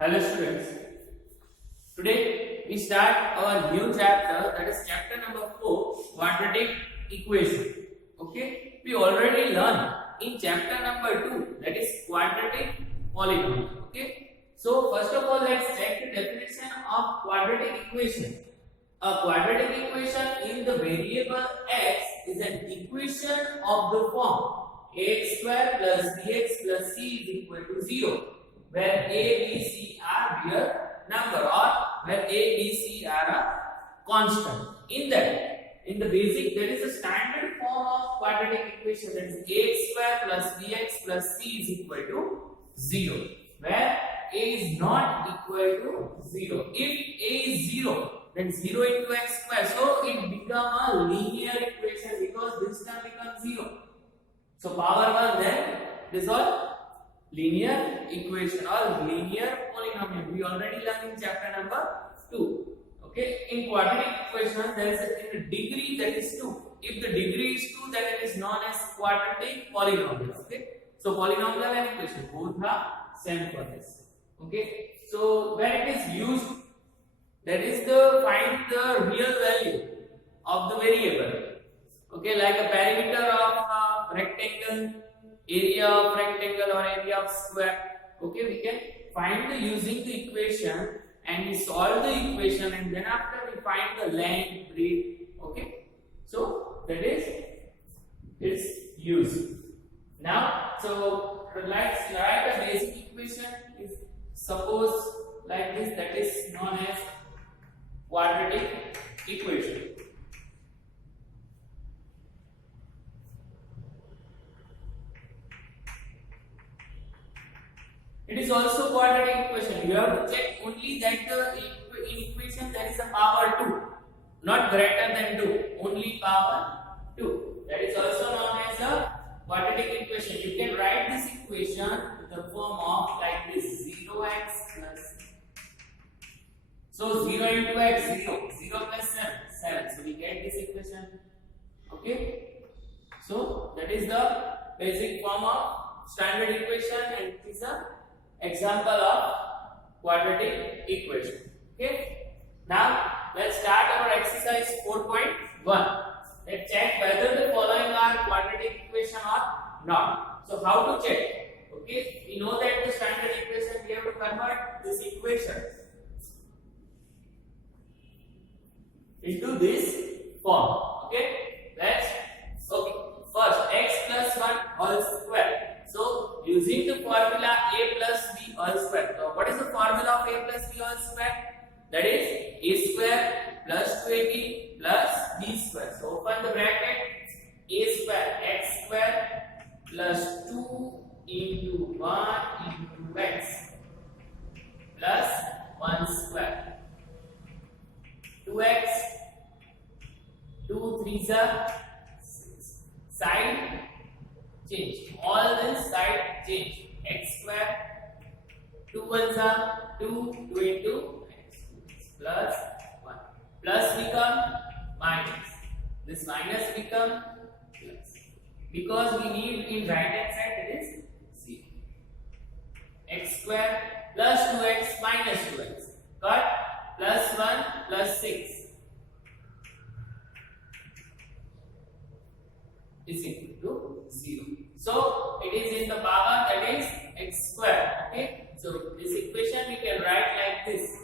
Hello students, today we start our new chapter, that is chapter number 4, quadratic equation. Okay, we already learned in chapter number 2, that is quadratic polynomial. Okay, so first of all let's check the definition of quadratic equation. A quadratic equation in the variable x is an equation of the form ax square plus bx plus c is equal to 0, where a, b, c are real number, or where a, b, c are a constant. In the basic, there is a standard form of quadratic equation, that is ax square plus bx plus c is equal to 0, where a is not equal to 0. If a is 0, then 0 into x square, so it become a linear equation because this term becomes 0. So power 1 then this all linear equation or linear polynomial. We already learned in chapter number 2. Okay, in quadratic equation there is a degree, that is 2. If the degree is 2, then it is known as quadratic polynomial. Okay, so polynomial and equation both are same for this. Okay, so when it is used, that is the find the real value of the variable. Okay, like a perimeter of a rectangle, area of rectangle or area of square. Okay, we can find the using the equation and we solve the equation, and then after we find the length, breadth. Okay, so that is its use. Now, so let's write a basic equation. Is suppose like this, that is known as quadratic equation. It is also quadratic equation. You have to check only that in equation there is a power 2, not greater than 2, only power 2. That is also known as a quadratic equation. You can write this equation in the form of like this: 0x plus. So 0 into x, 0, 0 plus 7, 7. So we get this equation. Okay. So that is the basic form of standard equation, and it is a example of quadratic equation. Okay, now let's start our exercise 4.1. Let's check whether the following are quadratic equation or not. So how to check? Okay, we know that the standard equation, we have to convert this equation into this form. Okay, let's first x plus 1 whole square. So using the formula a plus b all square. So what is the formula of a plus b all square? That is a square plus 2ab plus b square. So open the bracket, a square x square plus 2 into 1 into x plus 1 square. 2x, 2 3s are 6. Side change, all this side change. X square, 2 1s are 2, 2 into x plus 1. Plus become minus. This minus become plus. Because we need in right hand side it is 0. X square plus 2x minus 2x. Cut plus 1 plus 6 is equal to 0. So it is in the power, that is x square. Okay, so this equation we can write like this.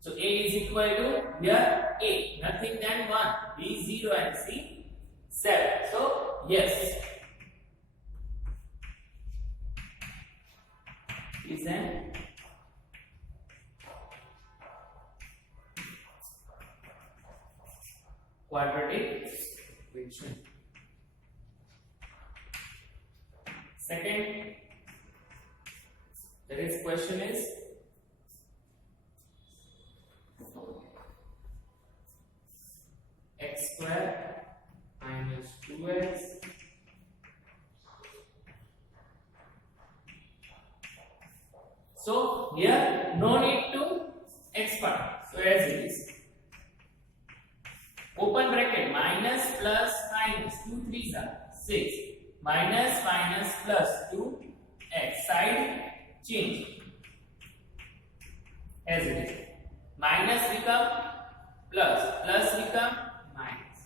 So a is equal to here a, nothing than 1, b 0 and c 7. So yes, is an quadratic equation. Second, the next question is x square minus 2x so here no need to expand, so as it is. Open bracket, minus plus minus 2 3s are 6, minus minus plus 2 side change as it is. Minus become plus, plus become minus.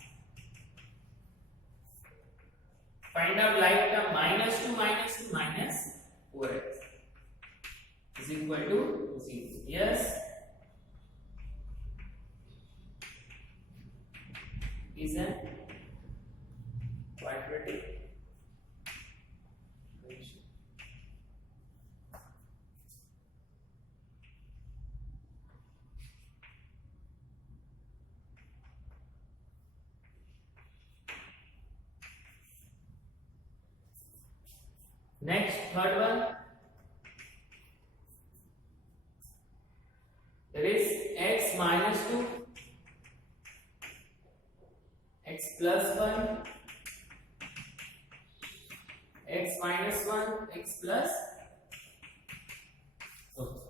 Find out like term minus 2 minus 2 minus 4x is equal to 0. Yes, is a quadratic equation. Next, third one. There is x minus 2, x plus 1, x minus 1, x plus. Okay.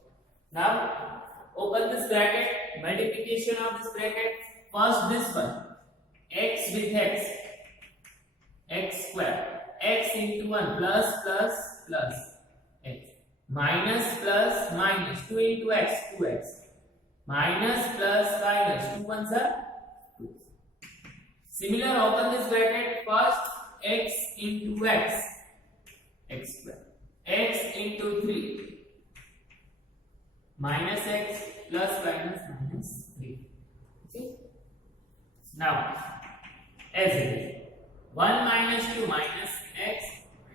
Now, open this bracket, multiplication of this bracket. First this one, x with x, x square. X into 1 plus plus plus x minus plus minus 2 into x 2x minus plus minus 2 ones are 2. Similar, open this bracket. First x into x, x square, x into 3 minus x plus minus minus 3. See? Now as it is 1 minus 2 minus x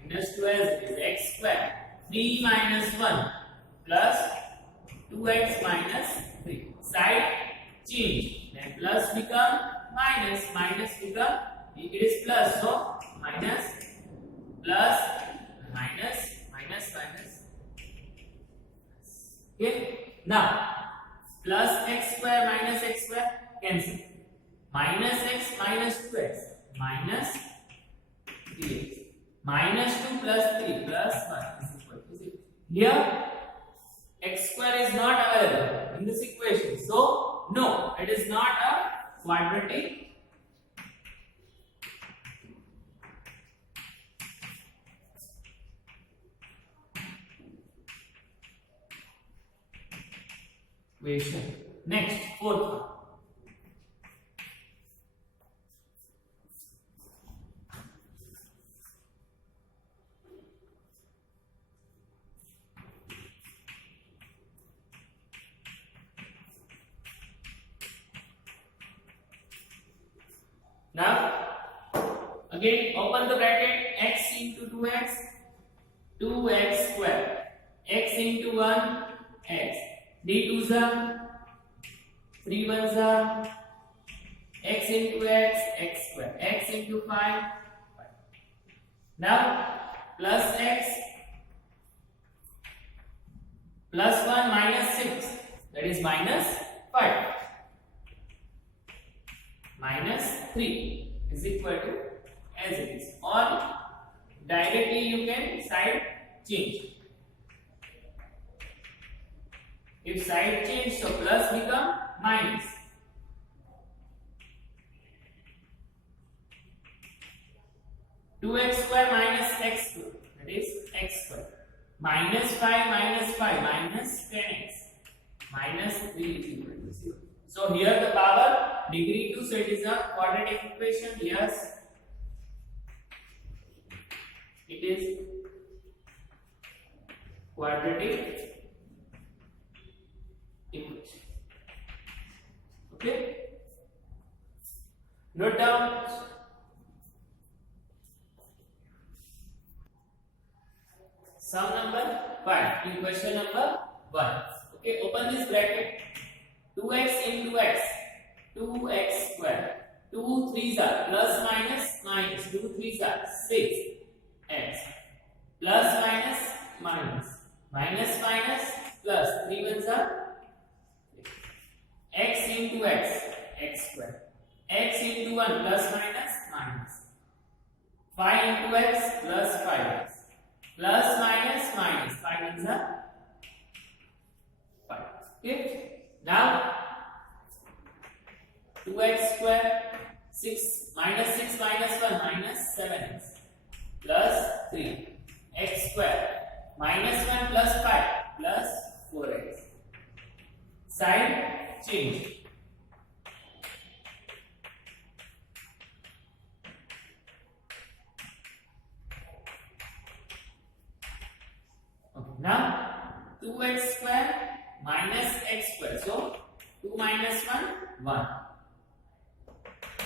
minus 2 as it is x square, 3 minus 1 plus 2x minus 3. Side change, then plus become minus, minus become, it is plus, so minus, plus, minus, minus, minus. Okay, now plus x square minus x square cancel, minus x minus 2x minus 3x. Minus 2 plus 3 plus 1 is equal to 0. Here, x square is not available in this equation. So, no, it is not a quadratic equation. Next, fourth one. Now, again open the bracket, x into 2x, 2x square, x into 1, x, d2s are, 3 1s are, x into x, x square, x into 5, 5. Now, plus x, plus 1 minus 6, that is minus 5. Minus 3 is equal to as it is, or directly you can side change. If side change, so plus become minus. Two x square minus x square, that is x square. Minus 5 minus 10x minus 3 is equal to 0. So here the power degree 2, so it is a quadratic equation. Yes, it is quadratic equation. Okay, note down. Sum number 5 in question number 1. Okay, open this bracket. 2x into x, 2x square, 2 3s are plus minus minus, 2 3s are 6x, plus minus minus, minus minus plus, 3 1s are x into x, x square, x into 1 plus minus minus, 5 into x plus 5x, plus minus minus, 5 1s are 5. Okay. Now 2x square, 6 minus 1 minus 7x plus 3 x square minus Now 2x square minus x square. So 2 minus 1, 1.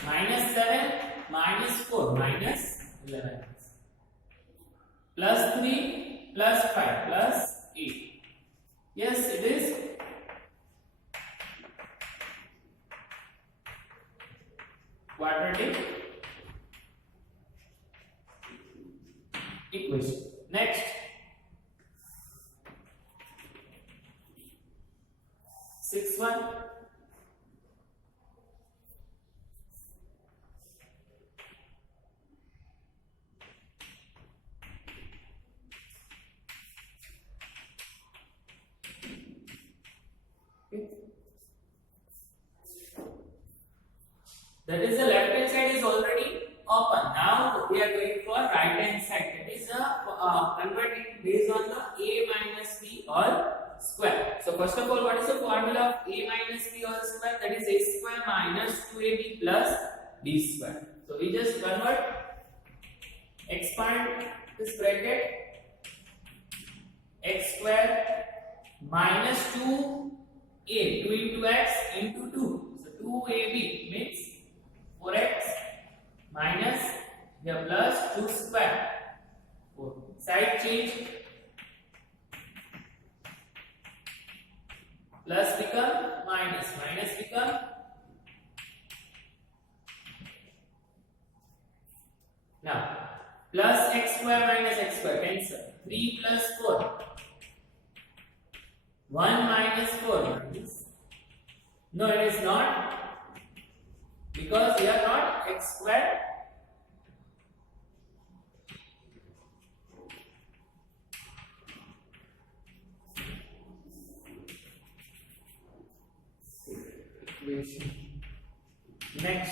Minus 7 minus 4 minus 11. Plus 3 plus 5 plus 8. Yes, it is quadratic equation. Next, 6-1. That is, the left hand side is already open. Now we are going for right hand side. That is converting based on the a minus b all square. So first of all, what is the formula of a minus b all square? That is a square minus 2ab plus b square. So we just convert, expand this bracket, x square minus 2a, 2 into x into 2. So 2ab means 4x minus the plus 2 square. 4. Side change, plus become minus, minus become now plus x square minus x square cancel. 3 plus 4, 1 minus 4 minus, no, it is not, because we are not x square. Next,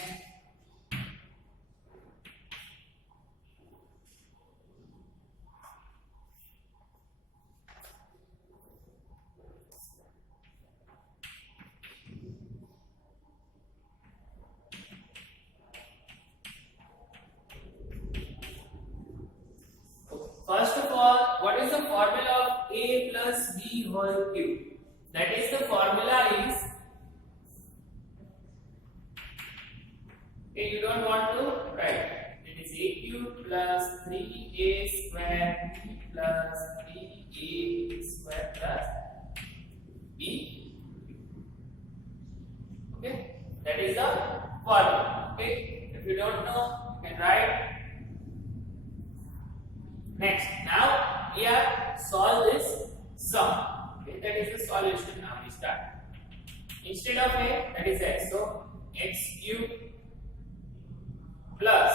first of all, what is the formula of a plus b whole cube? That is, the formula is, okay, you don't want to write. It is a cube plus 3a square b plus 3a square plus b. Okay, that is the formula. Okay, if you don't know, you can write. Next, now we have solved this sum. Okay, that is the solution. Now we start. Instead of a, that is x. So x cube plus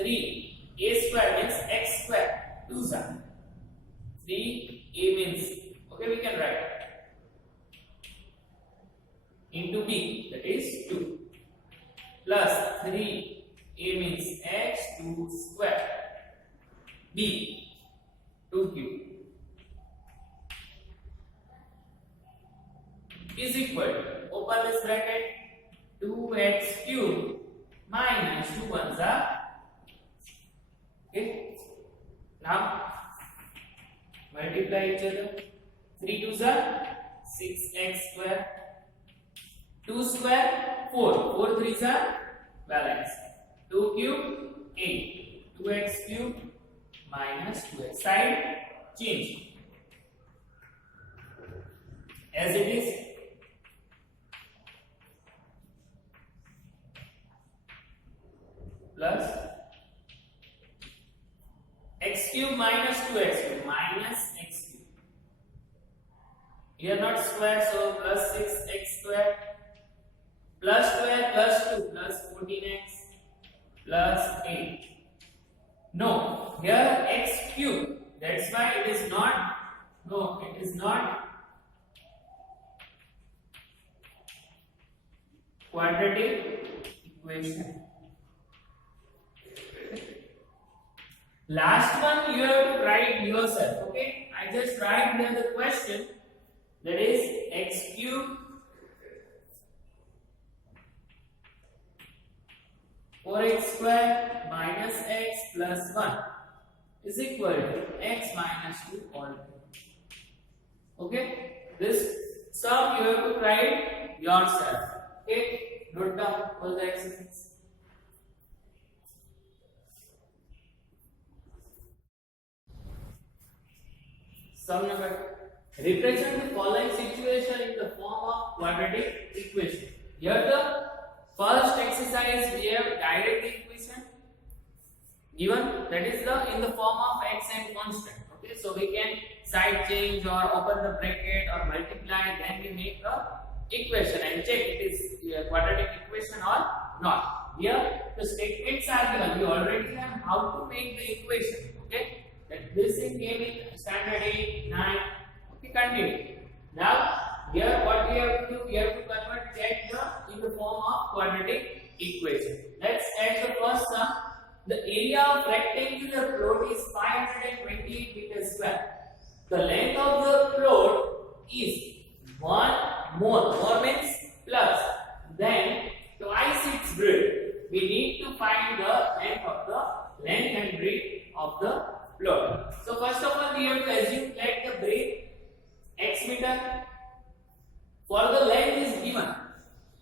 3a square means x square. 2 are 3a means, okay, we can write into b, that is 2, plus 3a means x 2 square, b 2 cube is equal to, open this bracket, 2x cube minus 2 ones are, okay, now multiply each other, 3 2s are 6x square, 2 square 4, 4 3s are balance, 2 cube 8, 2x cube minus 2x, side change as it is, plus x cube minus 2x cube minus x cube, here not square, so plus 6x square plus square plus 2 plus 14x plus 8. No, here x cube, that's why it is not, no, it is not quadratic equation. Last one you have to write yourself, okay? I just write here the question, that is x cube 4x square minus x plus 1 is equal to x minus 2 all cube. Okay, this sum you have to write yourself. Okay, note down all the exercises. Sum number. Represent the following situation in the form of quadratic equation. Here the first exercise we have direct equation given, that is the in the form of x and constant. Okay, so we can side change or open the bracket or multiply, then we make a equation and check it is a quadratic equation or not. Here the statements are given. We already learned how to make the equation. Okay, that this thing came in standard 8, 9. Okay, continue. Now here what we have to do, we have to convert check the in the form of quadratic equation. Let's add the first sum. The area of rectangular plot is 528 meters square. The length of the plot is more means plus, then twice its breadth. We need to find the length and breadth of the plot. So first of all we have to assume that the breadth x meter. For the length is given.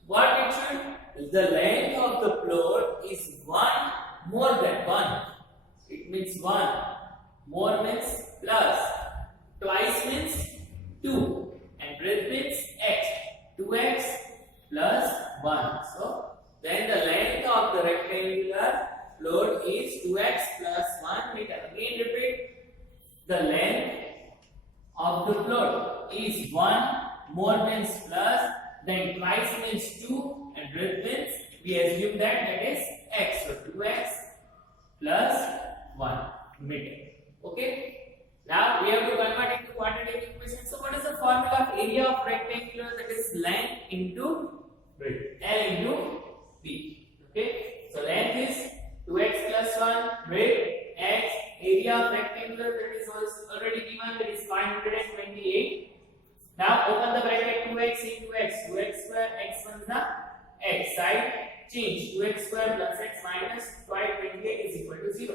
What it should? The length of the plot is 1 more than 1. It means 1. More means plus. Twice means 2. And breadth means x. 2x plus 1. So then the length of the rectangular plot is 2x plus 1 meter. Again repeat. The length of the plot is 1. More means plus. Then twice means 2. And breadth means we assume that is x. So 2x plus 1 meter. Okay. Now we have to convert into quadratic equation. So what is the formula of area of rectangular? That is length into breadth. L into B. Okay. So length is 2x plus 1, breadth x, area of rectangular that is already given, that is 528. Now open the bracket, 2x into x, 2x square, x one is the x side, change 2x square plus x minus 528 is equal to 0.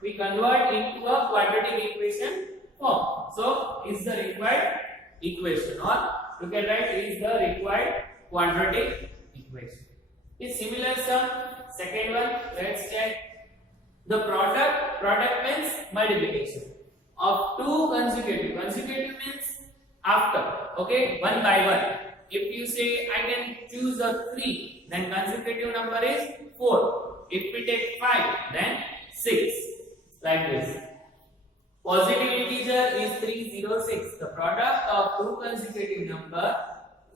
We convert into a quadratic equation form. So is the required equation, or you can write is the required quadratic equation. Is similar sum. Second one, let's check. The product means multiplication of two consecutive. Consecutive means after, okay, one by one. If you say I can choose a 3, then consecutive number is 4. If we take 5, then 6. Like this. Positive integer is 306. The product of two consecutive number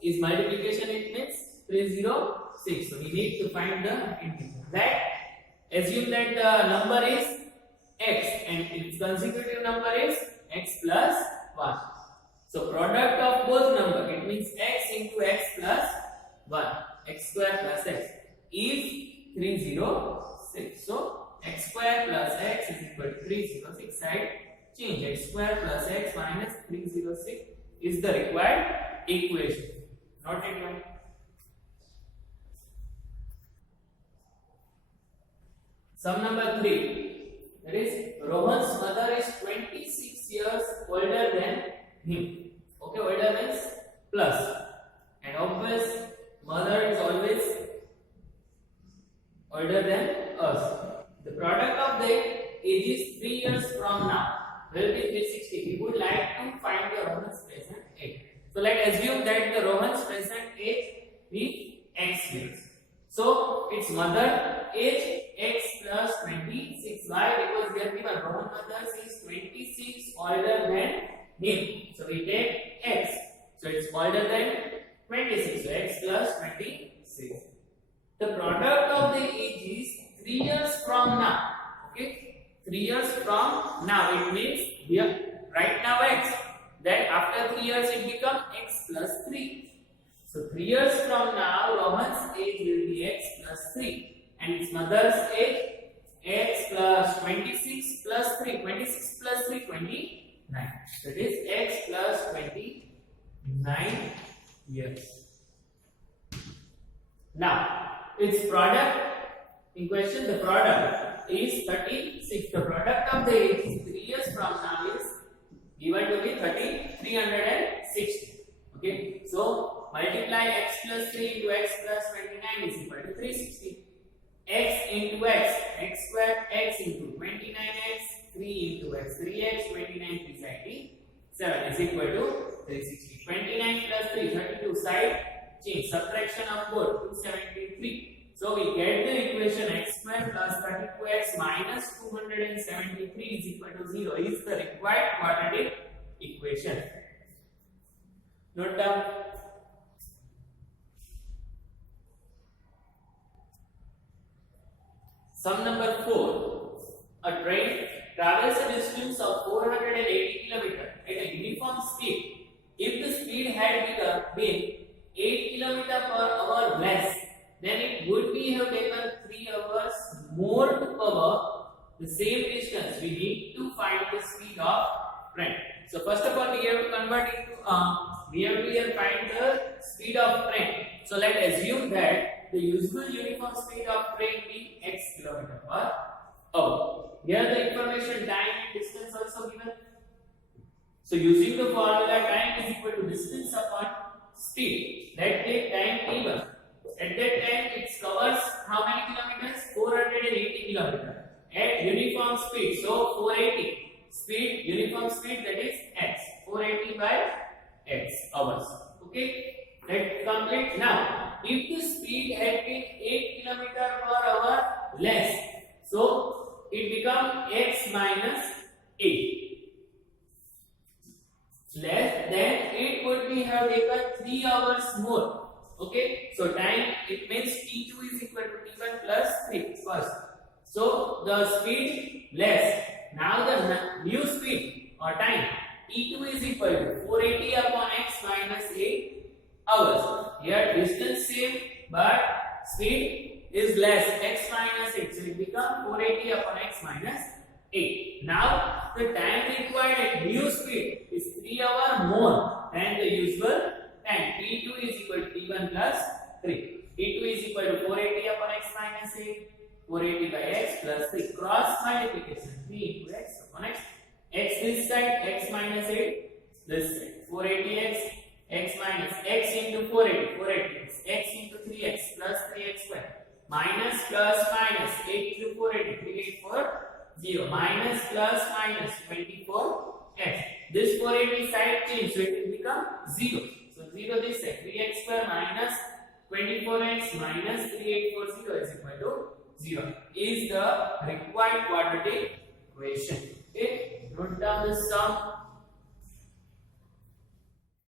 is multiplication, it means 306. So we need to find the integer. That assume that the number is x and its consecutive number is x plus 1. So product of both number, it means x into x plus 1, x square plus x is 306. So x square plus x is equal to 306. Side change, x square plus x minus 306 is the required equation. Not it one. Sum number 3. That is Rohan's mother is 26 years older than him. Okay, older means plus. And obvious mother is always older than us. The product of the age is 3 years from now will be 360. We would like to find the Rohan's present age. So let's assume that the Rohan's present age is x years. So its mother age x plus 26. Why? Because we are given Rohan mother is 26 older than him. So we take x. So it's older than 26. So x plus 26. The product of the age is 3 years from now. Okay, 3 years from now. It means here right now x. Then after 3 years it becomes x plus 3. So 3 years from now, Rohan's age will be x plus 3, and its mother's age x plus 26 plus 3. 26 plus 3, 29. That is x plus 29 years. Now its product in question, the product is 36. The product of the age is 3 years from now is given to be 306. is equal to 360. 29 plus 3, 32. Side change, subtraction of both, 273. So we get the equation x square plus 32x minus 273 is equal to 0 is the required quadratic equation. Note down. Sum number 4. A train travels a distance of 480 km at a uniform speed. If the speed had been 8 km per hour less, then it would be have taken 3 hours more to cover the same distance. We need to find the speed of train. So first of all, we have to convert it to we have to here find the speed of train. So let's assume that the usual uniform speed of train be x km per hour. Here the information time and distance also given. So using the formula, time is equal to distance upon speed. Let's take time t1. At that time it covers how many kilometers? 480 kilometers at uniform speed. So 480 speed, uniform speed, that is x. 480 by x hours. Okay, let's complete. Now if the speed had been 8 km per hour less, so it becomes x minus 8. Less, then it would be have taken 3 hours more. Okay, so time, it means t2 is equal to t1 plus 3 first. So the speed less. Now the new speed or time t2 is equal to 480 upon x minus 8 hours. Here distance same but speed is less, x minus 8. So it becomes 480 upon x minus 8. Now the time required at new speed is 3 hours more than the usual time. t2 is equal to t1 plus 3. t2 is equal to 480 upon x minus 8. 480 by x plus 3. Cross multiplication. 3 into x upon x. X this side, x minus 8 this side. 480x, x minus x into 480. 480x, x into 3x plus 3x square. Minus plus minus 8 into 480. 384 0 minus plus minus 24x. This 480 side change, so it will become 0. So 0 this side, 3x square minus 24x minus 3840 is equal to 0 is the required quadratic equation. Okay, note down the sum.